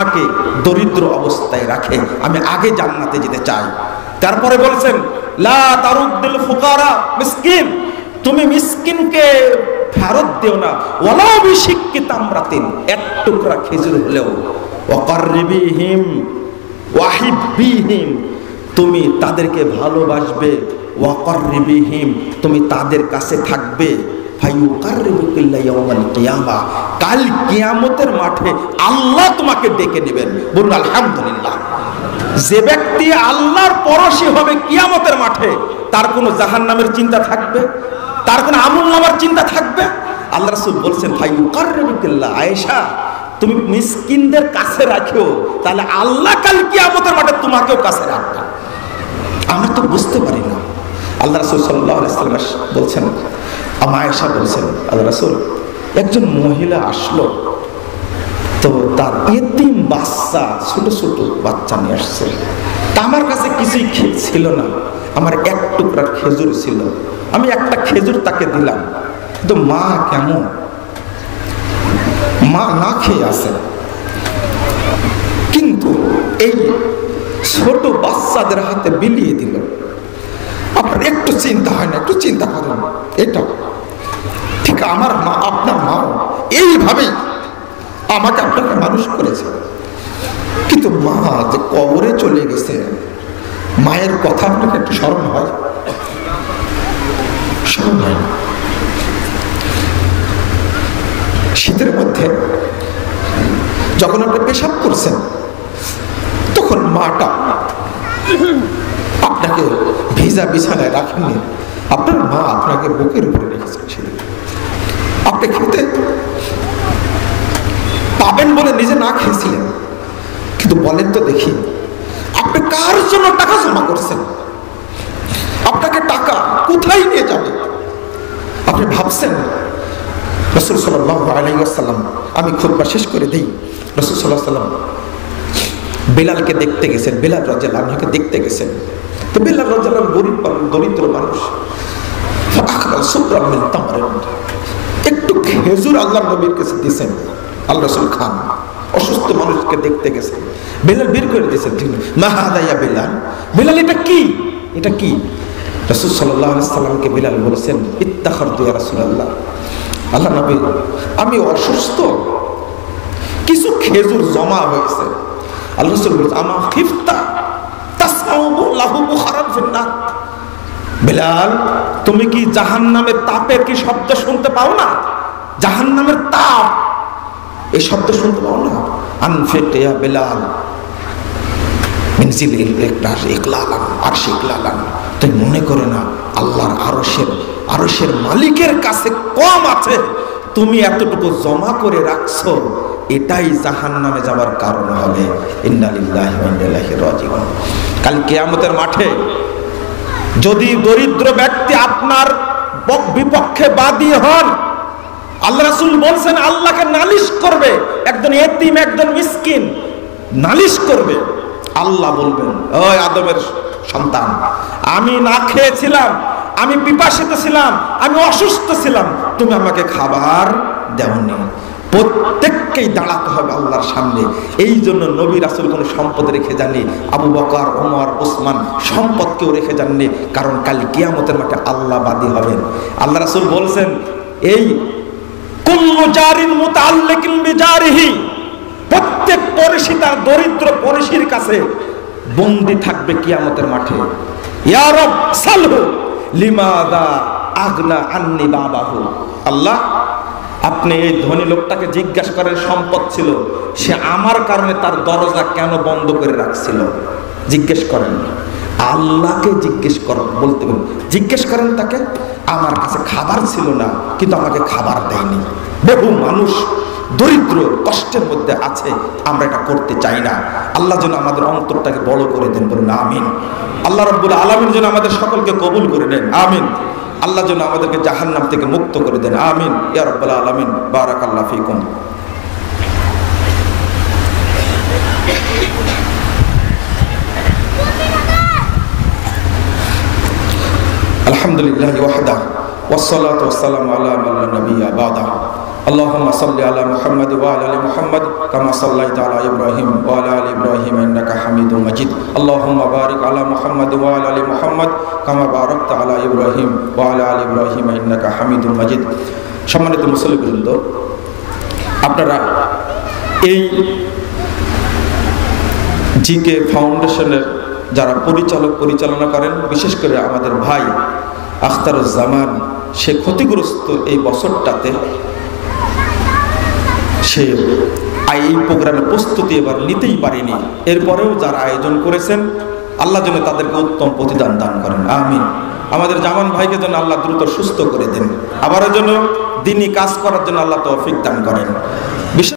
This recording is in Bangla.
আমাকে দরিদ্র অবস্থায় রাখে, আমি আগে জান্নাতে যেতে চাই। তারপরে বলছেন লা তারুদ্দুল ফুকারা মিসকিন, তুমি মিসকিনকে ফেরত দিও না, ওয়ালাউ বিশিক্কি তামরাতিন, এক টুকরা খেজুর হলেও। ওয়াকাররিবিহিম ওয়াহিব্বিহিম, তুমি তাদেরকে ভালোবাসবে। ওয়াকাররিবিহিম, তুমি তাদের কাছে থাকবে। ফায়ুকাররিবুকা ইয়াউমাল কিয়ামা, কাল কিয়ামতের মাঠে আল্লাহ তোমাকে ডেকে নেবেন। বলুন আলহামদুলিল্লাহ। যে ব্যক্তি আল্লাহর পরশী হবে কিয়ামতের মাঠে, তার কোনো জাহান্নামের চিন্তা থাকবে? তার কোনো আমলনামার চিন্তা থাকবে? আল্লাহ রাসূল বলছেন ফায়ুকাররিবুকা, আয়েশা তুমি মিসকিনদের কাছে রাখো, তাহলে আল্লাহ কাল কিয়ামতের মাঠে তোমাকেও কাছে রাখবে। আমরা তো বুঝতে পারি না। আল্লাহ রাসূল সাল্লাল্লাহু আলাইহি ওয়াসাল্লাম বলছেন, আয়েশা বলছেন আল্লাহ রাসূল, একজন মহিলা আসলো, তো তার এতিম বাচ্চা, ছোট ছোট বাচ্চা নিয়ে আসছে। তা আমার কাছে কিছুই ছিল না, আমার এক টুকরা খেজুর ছিল, আমি একটা খেজুর তাকে দিলাম। কিন্তু মা কেমন, মা না খেয়ে আছে, কিন্তু এই ছোট বাচ্চাদের হাতে বিলিয়ে দিল। আপনার একটু চিন্তা হয় না? একটু চিন্তা করেন, এটা ঠিক আমার মা, আপনার মাও এইভাবেই আমাকে আপনাকে মানুষ করেছে। কিন্তু মা যে কবরে চলে গেছে, মায়ের কথা আপনাকে একটু স্মরণ হয়? স্মরণ হয় না। শীতের মধ্যে যখন আপনি পেশাব করছেন, তখন মাটা আপনাকে ভিজা বিছানায় রাখেননি, আপনার মা আপনাকে বুকের উপরে রেখেছেন। আপনি খেতে পাবেন বলে নিজে না খেয়েছিলেন, কিন্তু বলেন তো দেখি, আপনি কার জন্য টাকা জমা করছেন? আপনাকে টাকা কোথায় নিয়ে যাবে? আপনি ভাবছেন? রাসূল সাল্লাল্লাহু আলাইহি ওয়াসাল্লাম, আমি খুতবা শেষ করে দেই, রাসূল সাল্লাল্লাহু আলাইহি ওয়াসাল্লাম বেলালকে দেখতে গেছেন, বেলাল রাদিয়াল্লাহু আনহুকে দেখতে গেছেন। তো বেলাল রাদিয়াল্লাহু আনহু গরিব মানুষ, দরিদ্র মানুষ, একটু খেজুর আল্লাহর নবীর কাছে দিয়েছেন। আল্লাহ রাসূল খান, অসুস্থ মানুষকে দেখতে গেছেন, বেলাল বের করে দিয়েছেন, মা হাদা ইয়া বেলাল, বেলাল এটা কি, এটা কি? রাসূল সাল্লাল্লাহু আলাইহি ওয়াসাল্লামকে বেলাল বলেছেন, ইত্তাখারতু ইয়া রাসূলুল্লাহ, আল্লাহ নবী আমি অসুস্থ, কিছু খেজুর জমা হয়েছে। আল্লাহ রাসূল বলেছেন, আমা খিফতা তাসমাউ লাহু বুখারান ফিন্নার, বেলাল তুমি কি জাহান্নামের তাপের কি শব্দ শুনতে পাও না? জাহান্নামের তাপ, এই শব্দ শুনতে পাও না? আনফিক ইয়া বেলাল মিনজিল ইকলালান আরশ ইকলালান, তুমি মনে করে না আল্লাহর আরশের মালিকের কাছে কম আছে, তুমি এতটুকু জমা করে রাখছো, এটাই জাহান্নামে যাওয়ার কারণ হবে। ইন্না লিল্লাহি ওয়া ইন্না ইলাইহি রাজিউন। কাল কিয়ামতের মাঠে যদি দরিদ্র ব্যক্তি আপনার বিপক্ষে বাদী হন, আল্লাহ রাসূল বলছেন আল্লাহকে নালিশ করবে। একজন এতিম, একজন মিসকিন নালিশ করবে, আল্লাহ বলবেন, ওই আদমের সন্তান, আমি না খেয়েছিলাম, আমি পিপাসিত ছিলাম, আমি অসুস্থ ছিলাম, তুমি আমাকে খাবার দেওনি। প্রত্যেককেই দাঁড়াতে হবে আল্লাহর সামনে। এই জন্য নবী রাসূল কোনো সম্পদ রেখে যাননি, আবু বকর, ওমর, ওসমান সম্পদ কেউ রেখে যাননি, কারণ কাল কিয়ামতের মাঠে আল্লাহ বাদী হবেন। আল্লাহ রাসূল বলছেন, এই কুল্লু জারিন মুতাআল্লিকিন বিজারিহি, প্রত্যেক পরশী তার দরিদ্র পরশীর কাছে বন্দী থাকবে কিয়ামতের মাঠে। ইয়া রব সালহু লিমাদা আগনা আন্নি বাবাহু, আল্লাহ আপনি এই ধনী লোকটাকে জিজ্ঞাসা করেন, সম্পদ ছিল, সে আমার কারণে তার দরজা কেন বন্ধ করে রাখছিল? জিজ্ঞেস করেন, আল্লাহকে জিজ্ঞেস করেন, বলতে বলুন, জিজ্ঞেস করেন তাকে, আমার কাছে খাবার ছিল না কিন্তু আমাকে খাবার দেয়নি। বহু মানুষ দরিদ্র কষ্টের মধ্যে আছে, আমরা এটা করতে চাই না। আল্লাহ যেন আমাদের অন্তরটাকে বড় করে দেন, বলুন আমিন। আল্লাহ রাব্বুল আলামিন যেন আমাদের সকলকে কবুল করে নেন, আমিন। আল্লাহ যেন আমাদেরকে জাহান্নাম থেকে মুক্ত করে দেন, আমিন ইয়া রাব্বাল আলামিন। বারাকাল্লাহু ফিকুম। আলহামদুলিল্লাহি ওয়াহদা ওয়াসসালাতু ওয়াসসালামু আলা মান লা নাবিয়্যা বা'দা। আল্লাহুম্মা সাল্লি আলা মুহাম্মাদ ওয়া আলা আলি মুহাম্মাদ কামা সাল্লাইতা আলা ইব্রাহিম ওয়া আলা আলি ইব্রাহিম ইন্নাকা হামিদুম মাজিদ। আল্লাহুম্মা বারিক আলা মুহাম্মাদ ওয়া আলা আলি মুহাম্মাদ কামা বারাকতা আলা ইব্রাহিম ওয়া আলা আলি ইব্রাহিম ইন্নাকা হামিদুম মাজিদ। সম্মানিত মুসল্লিবৃন্দ, আপনারা এই জিকে ফাউন্ডেশনের যারা পরিচালনা করেন, বিশেষ করে আমাদের ভাই আখতারুজ্জামান, সে ক্ষতিগ্রস্ত এই বছরটাতে সে এই প্রোগ্রামের প্রস্তুতি এবার নিতেই পারেনি। এরপরেও যারা আয়োজন করেছেন, আল্লাহ যেন তাদেরকে উত্তম প্রতিদান দান করেন, আমিন। আমাদের জামান ভাইকে যেন আল্লাহ দ্রুত সুস্থ করে দেন, আবারও যেন দিনই কাজ করার জন্য আল্লাহ তৌফিক দান করেন।